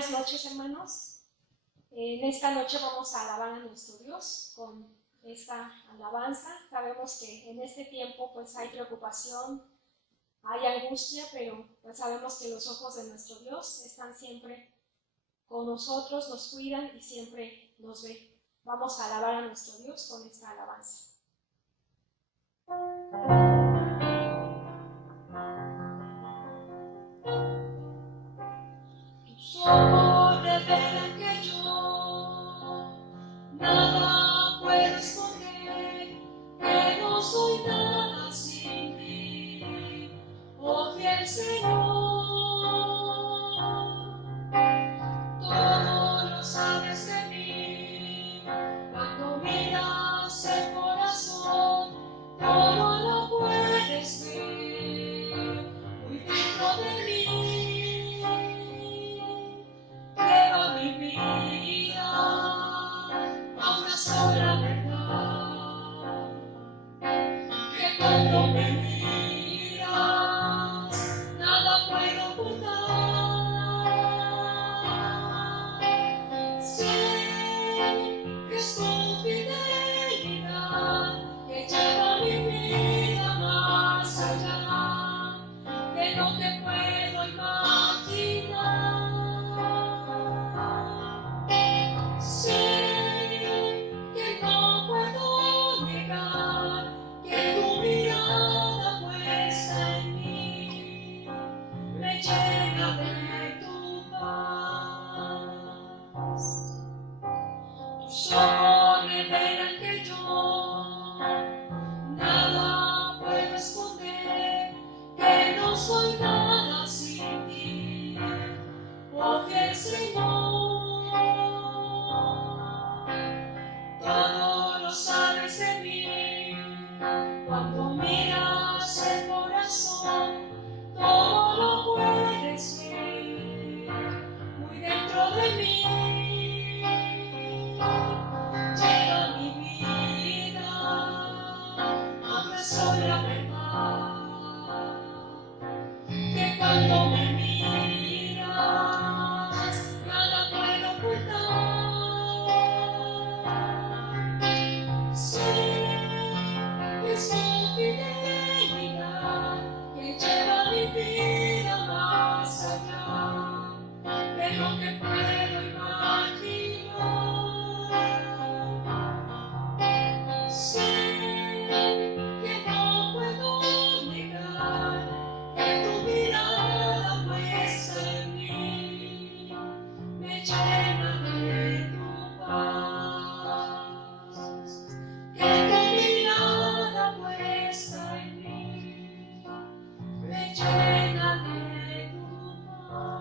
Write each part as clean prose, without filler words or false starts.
Buenas noches, hermanos. En esta noche vamos a alabar a nuestro Dios con esta alabanza. Sabemos que en este tiempo pues hay preocupación, hay angustia, pero pues sabemos que los ojos de nuestro Dios están siempre con nosotros, nos cuidan y siempre nos ven. Vamos a alabar a nuestro Dios con esta alabanza. Tus ojos revelan que yo nada puedo esconder, que no soy nada sin ti, oh fiel Señor. Todo lo sabes de mí, cuando miras el corazón, todo lo puedes ver, muy dentro de mí. Lleva mi vida a una sola verdad, que cuando me miras nada puedo ocultar. Sé que es tu fidelidad que lleva mi vida más allá de lo que puedo imaginar. Sé que no puedo negar que tu mirada puesta en mí me llena de tu paz. Tus ojos revelan que yo nada puedo esconder, que no soy nada sin ti, oh fiel Señor. Todo lo sabes de mí, cuando miras el corazón, todo lo puedes ver, muy dentro de mí. Llega mi vida a una sola verdad, que cuando me miras nada puedo ocultar. Sé que es tu fidelidad que lleva mi vida más allá de lo que puedo imaginar. Sé que no puedo negar que tu mirada puesta en mí me llena de tu paz. Que tu mirada puesta en mí me llena de tu paz.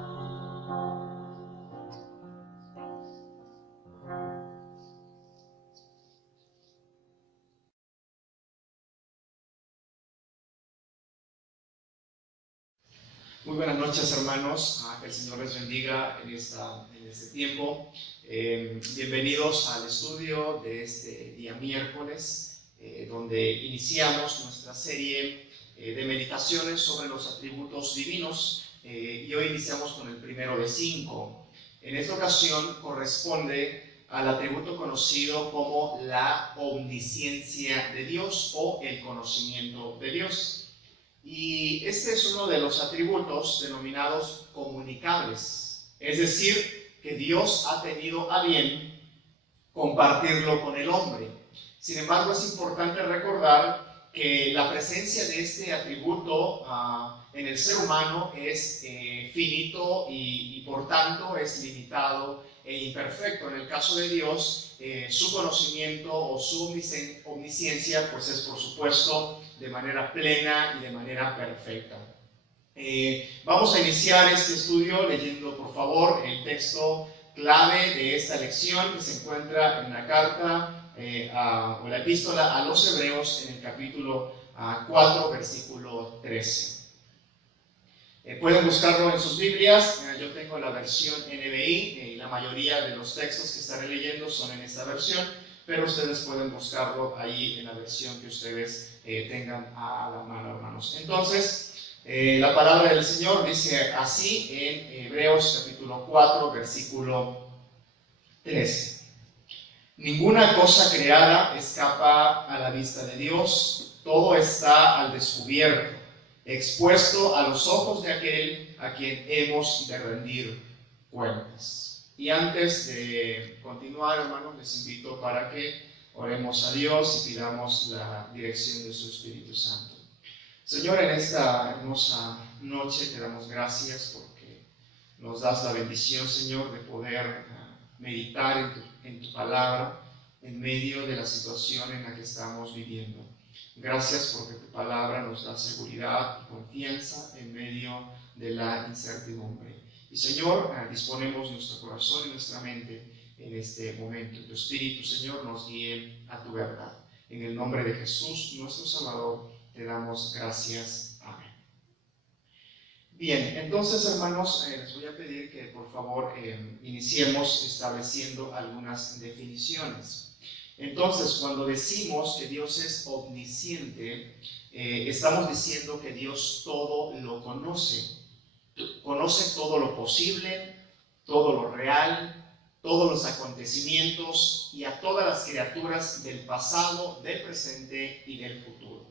Muy buenas noches, hermanos. Que el Señor les bendiga en este tiempo. Bienvenidos al estudio de este día miércoles, donde iniciamos nuestra serie de meditaciones sobre los atributos divinos, y hoy iniciamos con el primero de 5. En esta ocasión corresponde al atributo conocido como la omnisciencia de Dios o el conocimiento de Dios. Y este es uno de los atributos denominados comunicables, es decir, que Dios ha tenido a bien compartirlo con el hombre. Sin embargo, es importante recordar que la presencia de este atributo en el ser humano es finito y por tanto es limitado e imperfecto. En el caso de Dios, su conocimiento o su omnisciencia pues es por supuesto de manera plena y de manera perfecta. Vamos a iniciar este estudio leyendo por favor el texto clave de esta lección que se encuentra en la carta o la epístola a los Hebreos en el capítulo 4, versículo 13. Pueden buscarlo en sus Biblias. Yo tengo la versión NBI y la mayoría de los textos que estaré leyendo son en esta versión, pero ustedes pueden buscarlo ahí en la versión que ustedes tengan a la mano, hermanos. Entonces, La palabra del Señor dice así en Hebreos capítulo 4, versículo 13. Ninguna cosa creada escapa a la vista de Dios, todo está al descubierto, expuesto a los ojos de aquel a quien hemos de rendir cuentas. Y antes de continuar, hermanos, les invito para que oremos a Dios y pidamos la dirección de su Espíritu Santo. Señor, en esta hermosa noche te damos gracias porque nos das la bendición, Señor, de poder meditar en tu palabra en medio de la situación en la que estamos viviendo. Gracias porque tu palabra nos da seguridad y confianza en medio de la incertidumbre. Y Señor, disponemos nuestro corazón y nuestra mente en este momento. Tu Espíritu, Señor, nos guíe a tu verdad. En el nombre de Jesús, nuestro Salvador, te damos gracias. Amén. Bien, entonces, hermanos, les voy a pedir que por favor iniciemos estableciendo algunas definiciones. Entonces, cuando decimos que Dios es omnisciente, estamos diciendo que Dios todo lo conoce. Conoce todo lo posible, todo lo real, todos los acontecimientos y a todas las criaturas del pasado, del presente y del futuro.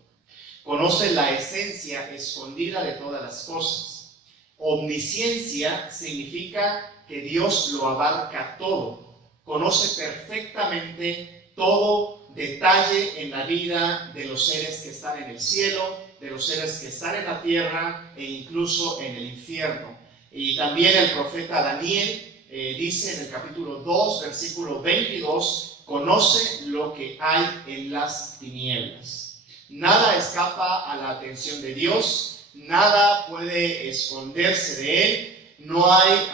Conoce la esencia escondida de todas las cosas. Omnisciencia significa que Dios lo abarca todo. Conoce perfectamente todo detalle en la vida de los seres que están en el cielo, de los seres que están en la tierra e incluso en el infierno. Y también el profeta Daniel dice en el capítulo 2, versículo 22, conoce lo que hay en las tinieblas. Nada escapa a la atención de Dios, nada puede esconderse de Él, no hay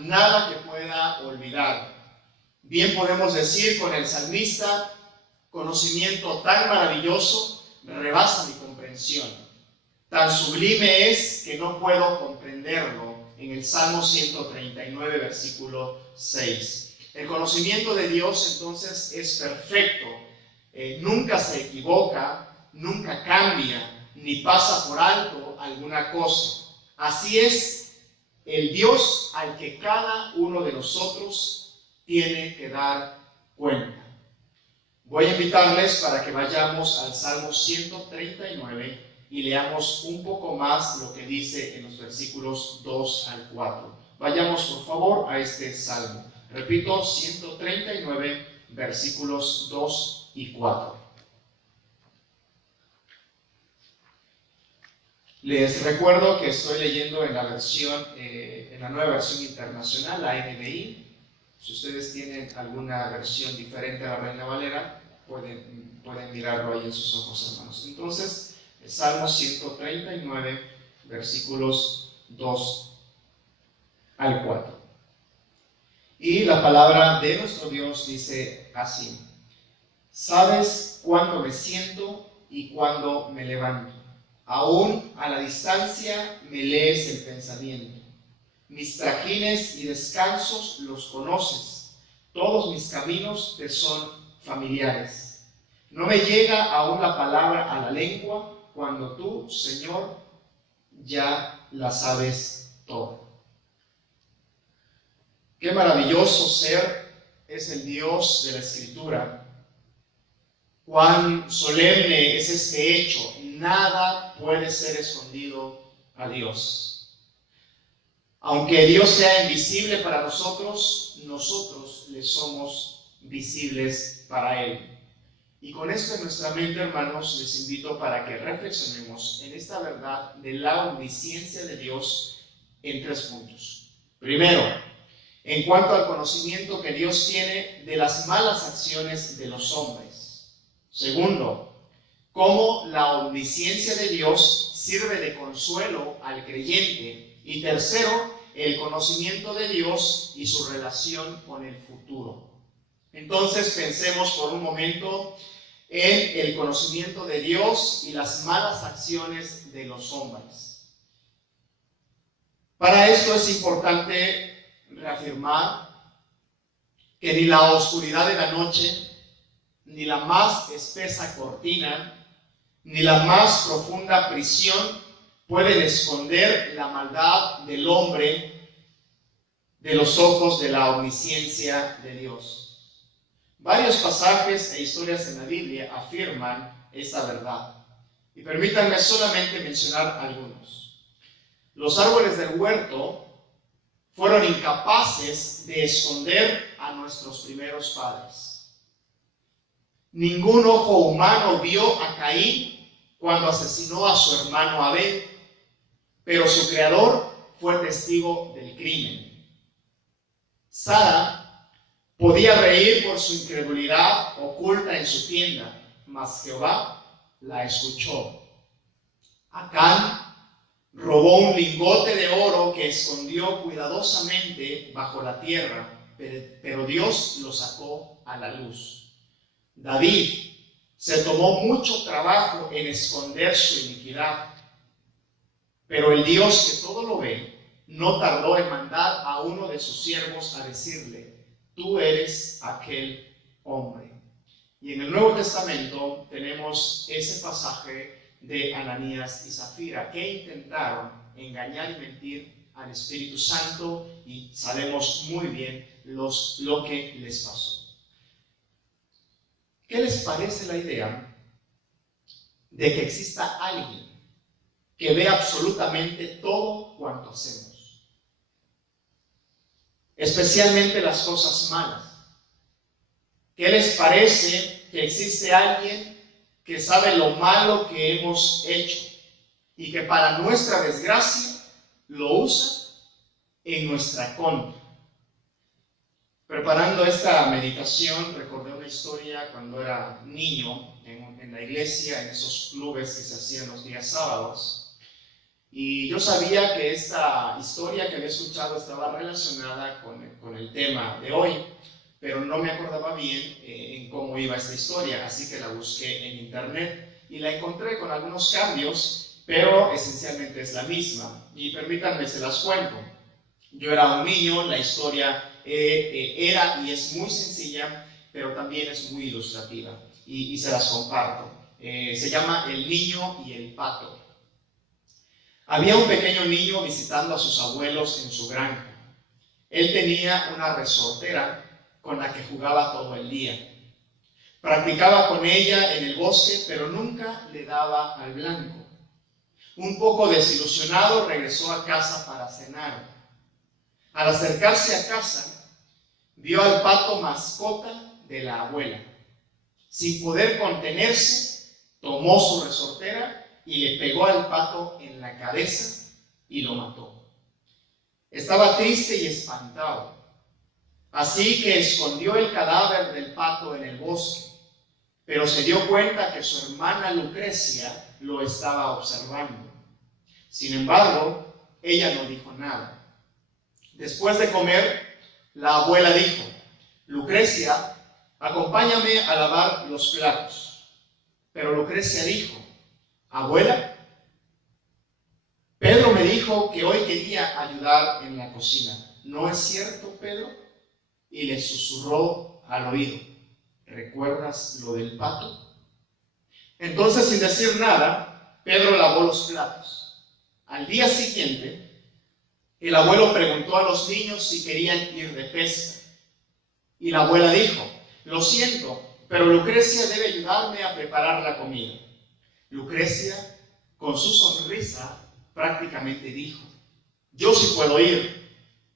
nada que pueda olvidar. Bien podemos decir con el salmista, conocimiento tan maravilloso rebasa mi comprensión. Tan sublime es que no puedo comprenderlo. En el Salmo 139, versículo 6. El conocimiento de Dios entonces es perfecto. Nunca se equivoca, nunca cambia, ni pasa por alto alguna cosa. Así es el Dios al que cada uno de nosotros tiene que dar cuenta. Voy a invitarles para que vayamos al Salmo 139 y leamos un poco más lo que dice en los versículos 2 al 4. Vayamos por favor a este salmo. Repito, 139 versículos 2 y 4. Les recuerdo que estoy leyendo en la versión, en la nueva versión internacional, la NBI. Si ustedes tienen alguna versión diferente a la Reina Valera, pueden mirarlo ahí en sus ojos, hermanos. Entonces, el Salmo 139, versículos 2 al 4. Y la palabra de nuestro Dios dice así: sabes cuándo me siento y cuándo me levanto. Aún a la distancia me lees el pensamiento. Mis trajines y descansos los conoces. Todos mis caminos te son familiares. No me llega aún la palabra a la lengua, cuando tú, Señor, ya la sabes todo. Qué maravilloso ser es el Dios de la Escritura. Cuán solemne es este hecho. Nada puede ser escondido a Dios. Aunque Dios sea invisible para nosotros, nosotros le somos visibles para Él. Y con esto en nuestra mente, hermanos, les invito para que reflexionemos en esta verdad de la omnisciencia de Dios en 3 puntos. Primero, en cuanto al conocimiento que Dios tiene de las malas acciones de los hombres. Segundo, cómo la omnisciencia de Dios sirve de consuelo al creyente. Y tercero, el conocimiento de Dios y su relación con el futuro. Entonces pensemos por un momento en el conocimiento de Dios y las malas acciones de los hombres. Para esto es importante reafirmar que ni la oscuridad de la noche, ni la más espesa cortina, ni la más profunda prisión pueden esconder la maldad del hombre de los ojos de la omnisciencia de Dios. Varios pasajes e historias en la Biblia afirman esta verdad. Y permítanme solamente mencionar algunos. Los árboles del huerto fueron incapaces de esconder a nuestros primeros padres. Ningún ojo humano vio a Caín cuando asesinó a su hermano Abel, pero su creador fue testigo del crimen. Sara podía reír por su incredulidad oculta en su tienda, mas Jehová la escuchó. Acán robó un lingote de oro que escondió cuidadosamente bajo la tierra, pero Dios lo sacó a la luz. David se tomó mucho trabajo en esconder su iniquidad, pero el Dios que todo lo ve no tardó en mandar a uno de sus siervos a decirle: tú eres aquel hombre. Y en el Nuevo Testamento tenemos ese pasaje de Ananías y Zafira, que intentaron engañar y mentir al Espíritu Santo, y sabemos muy bien lo que les pasó. ¿Qué les parece la idea de que exista alguien que ve absolutamente todo cuanto hacemos? Especialmente las cosas malas. ¿Qué les parece que existe alguien que sabe lo malo que hemos hecho y que para nuestra desgracia lo usa en nuestra contra? Preparando esta meditación recordé una historia cuando era niño en la iglesia, en esos clubes que se hacían los días sábados. Y yo sabía que esta historia que había escuchado estaba relacionada con el tema de hoy, pero no me acordaba bien en cómo iba esta historia, así que la busqué en internet y la encontré con algunos cambios, pero esencialmente es la misma. Y permítanme, se las cuento. Yo era un niño, la historia era y es muy sencilla, pero también es muy ilustrativa, y se las comparto. Se llama El niño y el pato. Había un pequeño niño visitando a sus abuelos en su granja. Él tenía una resortera con la que jugaba todo el día. Practicaba con ella en el bosque, pero nunca le daba al blanco. Un poco desilusionado, regresó a casa para cenar. Al acercarse a casa, vio al pato mascota de la abuela. Sin poder contenerse, tomó su resortera y le pegó al pato en la cabeza y lo mató. Estaba triste y espantado, así que escondió el cadáver del pato en el bosque, pero se dio cuenta que su hermana Lucrecia lo estaba observando. Sin embargo, ella no dijo nada. Después de comer, la abuela dijo: Lucrecia, acompáñame a lavar los platos. Pero Lucrecia dijo: abuela, Pedro me dijo que hoy quería ayudar en la cocina. ¿No es cierto, Pedro? Y le susurró al oído: ¿recuerdas lo del pato? Entonces, sin decir nada, Pedro lavó los platos. Al día siguiente, el abuelo preguntó a los niños si querían ir de pesca. Y la abuela dijo: lo siento, pero Lucrecia debe ayudarme a preparar la comida. Lucrecia, con su sonrisa, prácticamente dijo: yo sí puedo ir,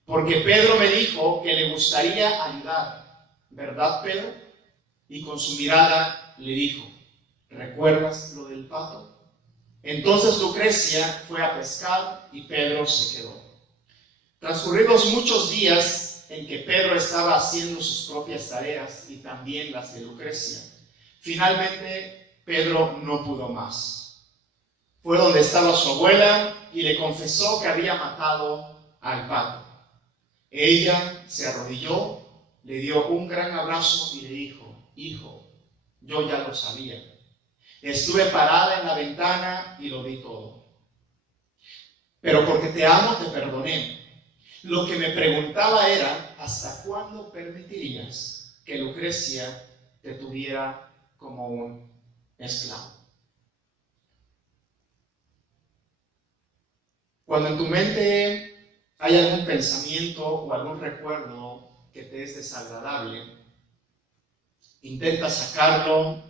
porque Pedro me dijo que le gustaría ayudar, ¿verdad, Pedro? Y con su mirada le dijo: ¿recuerdas lo del pato? Entonces Lucrecia fue a pescar y Pedro se quedó. Transcurridos muchos días en que Pedro estaba haciendo sus propias tareas y también las de Lucrecia, finalmente Pedro no pudo más. Fue donde estaba su abuela y le confesó que había matado al pato. Ella se arrodilló, le dio un gran abrazo y le dijo: hijo, yo ya lo sabía. Estuve parada en la ventana y lo vi todo. Pero porque te amo, te perdoné. Lo que me preguntaba era: ¿hasta cuándo permitirías que Lucrecia te tuviera como un esclavo? Cuando en tu mente hay algún pensamiento o algún recuerdo que te es desagradable, intenta sacarlo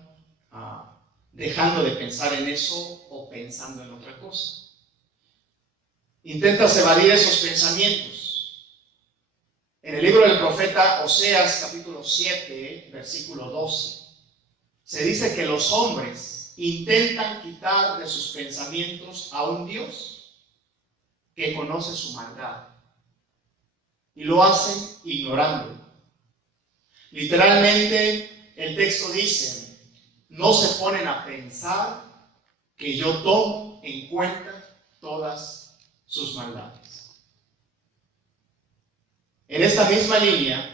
dejando de pensar en eso o pensando en otra cosa. Intentas evadir esos pensamientos. En el libro del profeta Oseas, capítulo 7, versículo 12, se dice que los hombres intentan quitar de sus pensamientos a un Dios que conoce su maldad y lo hacen ignorándolo. Literalmente, el texto dice: no se ponen a pensar que yo tomo en cuenta todas sus maldades. En esta misma línea,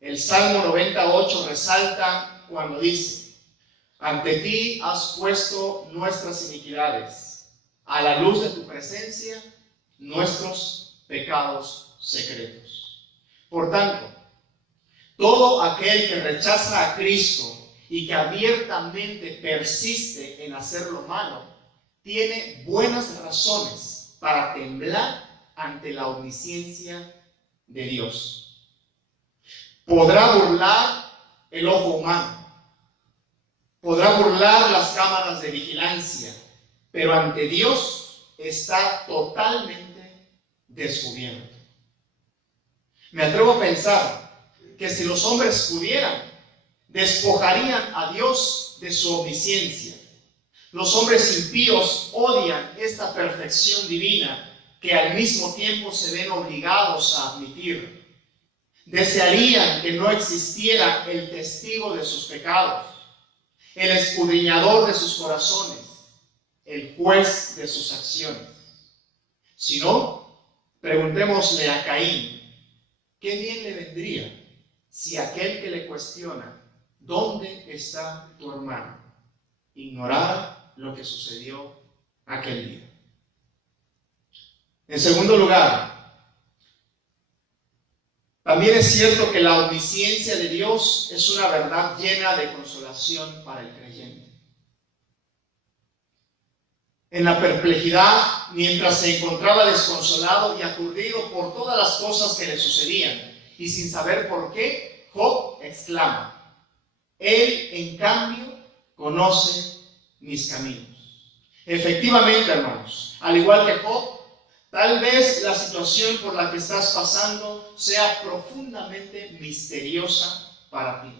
el Salmo 98 resalta cuando dice: ante ti has puesto nuestras iniquidades, a la luz de tu presencia, nuestros pecados secretos. Por tanto, todo aquel que rechaza a Cristo y que abiertamente persiste en hacer lo malo, tiene buenas razones para temblar ante la omnisciencia de Dios. Podrá burlar el ojo humano, podrá burlar las cámaras de vigilancia, pero ante Dios está totalmente descubierto. Me atrevo a pensar que si los hombres pudieran, despojarían a Dios de su omnisciencia. Los hombres impíos odian esta perfección divina que al mismo tiempo se ven obligados a admitir. Desearían que no existiera el testigo de sus pecados, el escudriñador de sus corazones, el juez de sus acciones. Si no, preguntémosle a Caín, ¿qué bien le vendría si aquel que le cuestiona ¿dónde está tu hermano?, ignorara lo que sucedió aquel día? En segundo lugar, también es cierto que la omnisciencia de Dios es una verdad llena de consolación para el creyente. En la perplejidad, mientras se encontraba desconsolado y aturdido por todas las cosas que le sucedían, y sin saber por qué, Job exclama: Él, en cambio, conoce mis caminos. Efectivamente, hermanos, al igual que Job, tal vez la situación por la que estás pasando sea profundamente misteriosa para ti,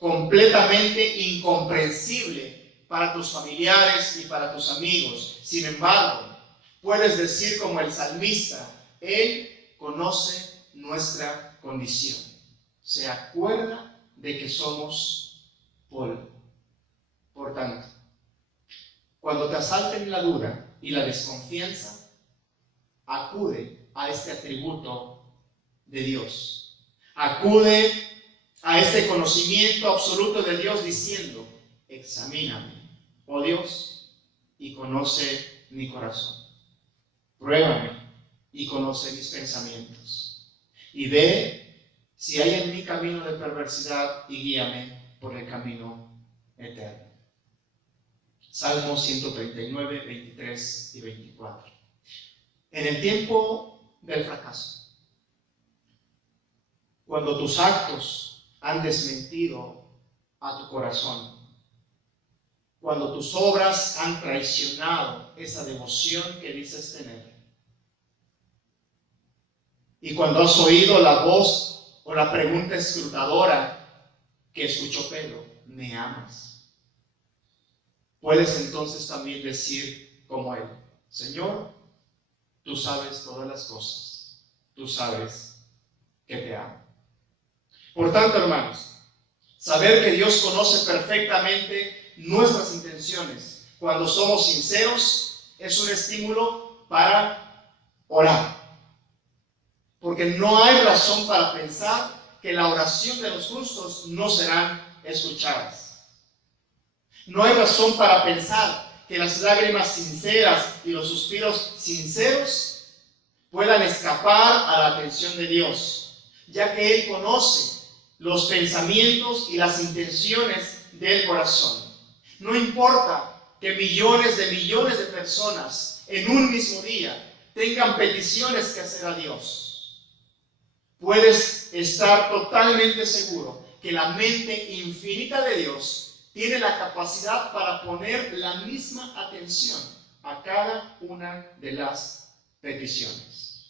completamente incomprensible para tus familiares y para tus amigos. Sin embargo, puedes decir como el salmista: Él conoce nuestra condición, se acuerda de que somos polvo. Por tanto, cuando te asalten la duda y la desconfianza, acude a este atributo de Dios. Acude a este conocimiento absoluto de Dios diciendo: examíname, oh Dios, y conoce mi corazón. Pruébame y conoce mis pensamientos. Y ve si hay en mí camino de perversidad y guíame por el camino eterno. Salmo 139, 23 y 24. En el tiempo del fracaso, cuando tus actos han desmentido a tu corazón, cuando tus obras han traicionado esa devoción que dices tener, y cuando has oído la voz o la pregunta escrutadora que escuchó Pedro: ¿me amas? Puedes entonces también decir como él: Señor, tú sabes todas las cosas, tú sabes que te amo. Por tanto, hermanos, saber que Dios conoce perfectamente nuestras intenciones cuando somos sinceros es un estímulo para orar. Porque no hay razón para pensar que la oración de los justos no serán escuchadas. No hay razón para pensar que las lágrimas sinceras y los suspiros sinceros puedan escapar a la atención de Dios, ya que Él conoce los pensamientos y las intenciones del corazón. No importa que millones de personas en un mismo día tengan peticiones que hacer a Dios, puedes estar totalmente seguro que la mente infinita de Dios tiene la capacidad para poner la misma atención a cada una de las peticiones.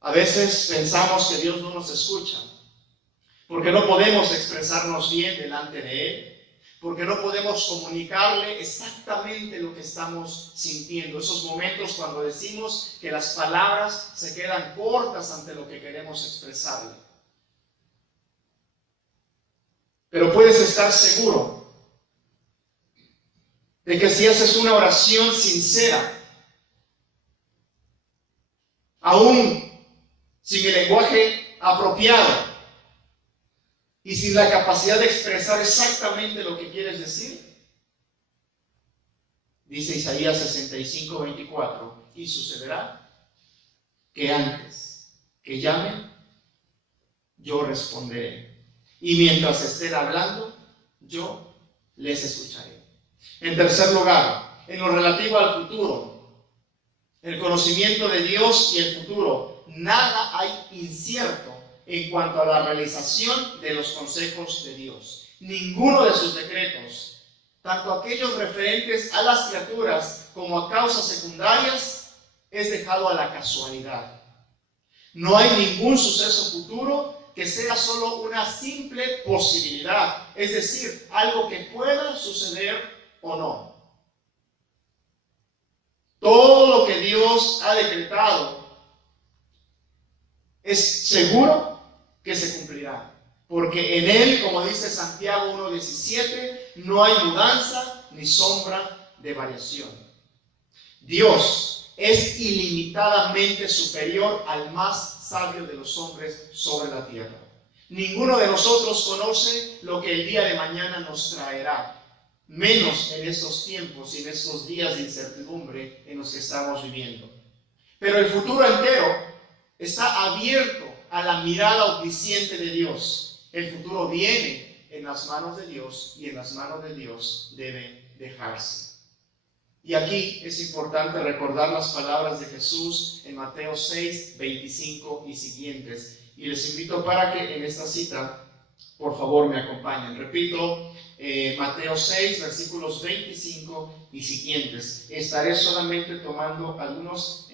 A veces pensamos que Dios no nos escucha, porque no podemos expresarnos bien delante de Él, porque no podemos comunicarle exactamente lo que estamos sintiendo. Esos momentos cuando decimos que las palabras se quedan cortas ante lo que queremos expresarle. Pero puedes estar seguro de que si haces una oración sincera, aún sin el lenguaje apropiado y sin la capacidad de expresar exactamente lo que quieres decir, dice Isaías 65:24, y sucederá que antes que llamen, yo responderé. Y mientras estén hablando, yo les escucharé. En tercer lugar, en lo relativo al futuro, el conocimiento de Dios y el futuro, nada hay incierto en cuanto a la realización de los consejos de Dios. Ninguno de sus decretos, tanto aquellos referentes a las criaturas como a causas secundarias, es dejado a la casualidad. No hay ningún suceso futuro que sea solo una simple posibilidad, es decir, algo que pueda suceder o no. Todo lo que Dios ha decretado es seguro que se cumplirá, porque en Él, como dice Santiago 1:17, no hay mudanza ni sombra de variación. Dios es ilimitadamente superior al más sabio de los hombres sobre la tierra. Ninguno de nosotros conoce lo que el día de mañana nos traerá, menos en estos tiempos y en estos días de incertidumbre en los que estamos viviendo. Pero el futuro entero está abierto a la mirada omnisciente de Dios. El futuro viene en las manos de Dios y en las manos de Dios debe dejarse. Y aquí es importante recordar las palabras de Jesús en Mateo 6:25 y siguientes. Y les invito para que en esta cita, por favor, me acompañen. Repito, Mateo 6, versículos 25 y siguientes. Estaré solamente tomando algunas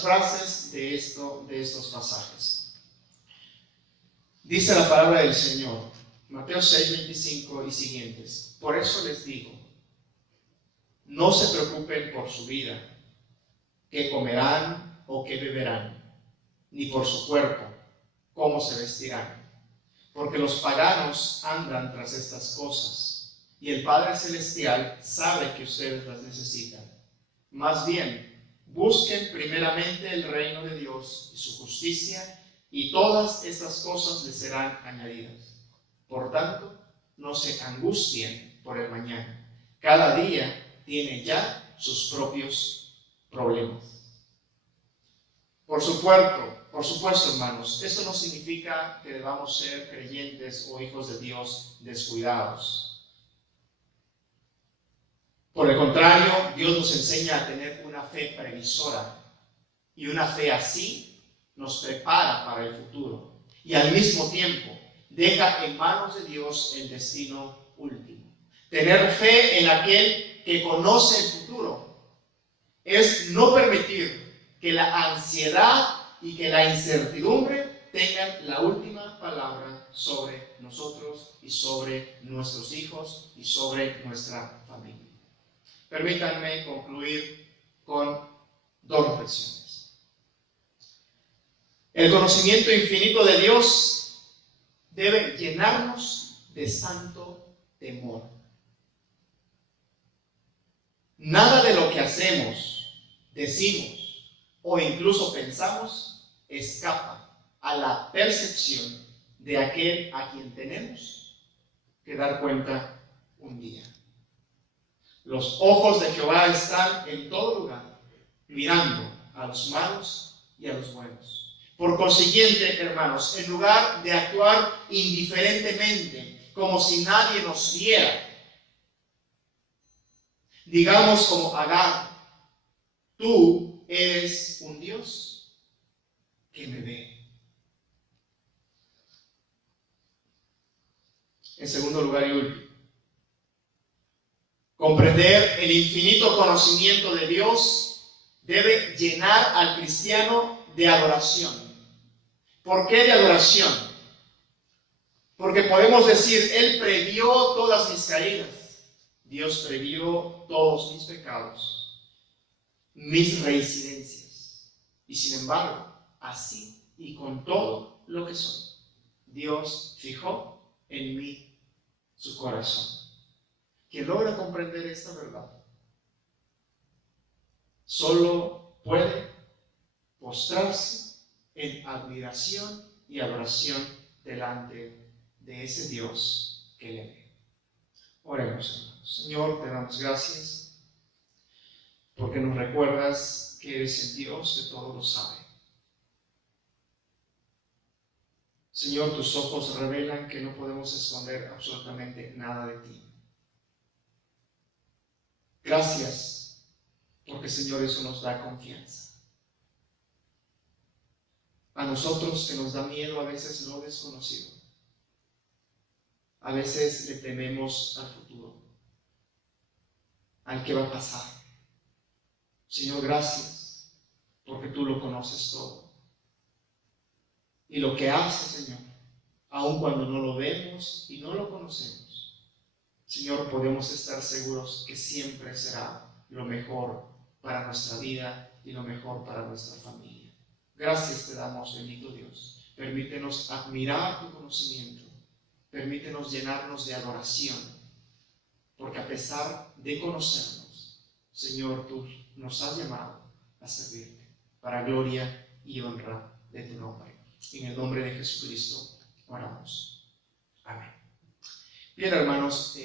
frases de estos pasajes. Dice la palabra del Señor, Mateo 6:25 y siguientes. Por eso les digo, no se preocupen por su vida, qué comerán o qué beberán, ni por su cuerpo, cómo se vestirán. Porque los paganos andan tras estas cosas, y el Padre Celestial sabe que ustedes las necesitan. Más bien, busquen primeramente el reino de Dios y su justicia, y todas estas cosas les serán añadidas. Por tanto, no se angustien por el mañana. Cada día tiene ya sus propios problemas. Por supuesto, hermanos, esto no significa que debamos ser creyentes o hijos de Dios descuidados. Por el contrario, Dios nos enseña a tener una fe previsora, y una fe así nos prepara para el futuro y al mismo tiempo deja en manos de Dios el destino último. Tener fe en aquel que conoce el futuro es no permitir que la ansiedad y que la incertidumbre tengan la última palabra sobre nosotros y sobre nuestros hijos y sobre nuestra familia. Permítanme concluir con dos reflexiones. El conocimiento infinito de Dios debe llenarnos de santo temor. Nada de lo que hacemos, decimos o incluso pensamos escapa a la percepción de aquel a quien tenemos que dar cuenta un día. Los ojos de Jehová están en todo lugar, mirando a los malos y a los buenos. Por consiguiente, hermanos, en lugar de actuar indiferentemente, como si nadie nos viera, Digamos como Agar, tú eres un Dios que me ve. En segundo lugar y último, comprender el infinito conocimiento de Dios debe llenar al cristiano de adoración. ¿Por qué de adoración? Porque podemos decir, Él previó todas mis caídas. Dios previó todos mis pecados, mis reincidencias. Y sin embargo, así y con todo lo que soy, Dios fijó en mí su corazón. Quien logra comprender esta verdad solo puede postrarse en admiración y adoración delante de ese Dios que le ve. Oremos, hermanos. Señor, te damos gracias porque nos recuerdas que eres el Dios que todo lo sabe. Señor, tus ojos revelan que no podemos esconder absolutamente nada de ti. Gracias, porque Señor, eso nos da confianza. A nosotros que nos da miedo a veces lo desconocido. A veces le tememos al futuro, al que va a pasar. Señor, gracias, porque tú lo conoces todo. Y lo que hace, Señor, aun cuando no lo vemos y no lo conocemos, Señor, podemos estar seguros que siempre será lo mejor para nuestra vida y lo mejor para nuestra familia. Gracias te damos, bendito Dios. Permítenos admirar tu conocimiento. Permítenos llenarnos de adoración, porque a pesar de conocernos, Señor, tú nos has llamado a servirte para gloria y honra de tu nombre. En el nombre de Jesucristo oramos. Amén. Bien, hermanos,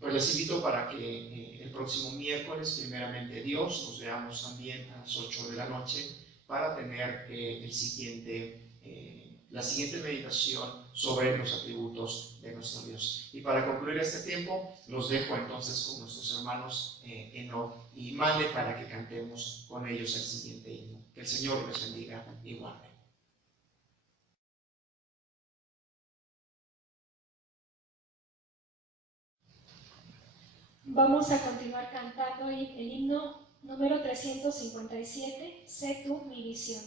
pues les invito para que el próximo miércoles, primeramente Dios, nos veamos también a las 8 de la noche para tener la siguiente meditación sobre los atributos de nuestro Dios. Y para concluir este tiempo, los dejo entonces con nuestros hermanos Enoch y Male para que cantemos con ellos el siguiente himno. Que el Señor les bendiga y guarde. Vamos a continuar cantando el himno número 357, Sé tú mi visión.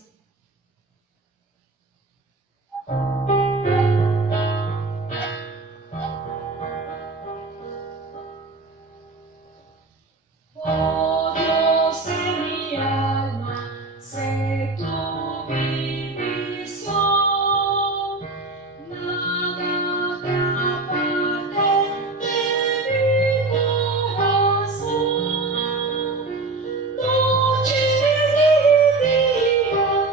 Oh Dios de mi alma, sé tú mi visión, nada te aparte de mi corazón, noche y día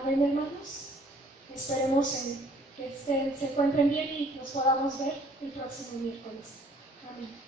Amén, hermanos. Esperemos que se encuentren bien y nos podamos ver el próximo miércoles. Amén.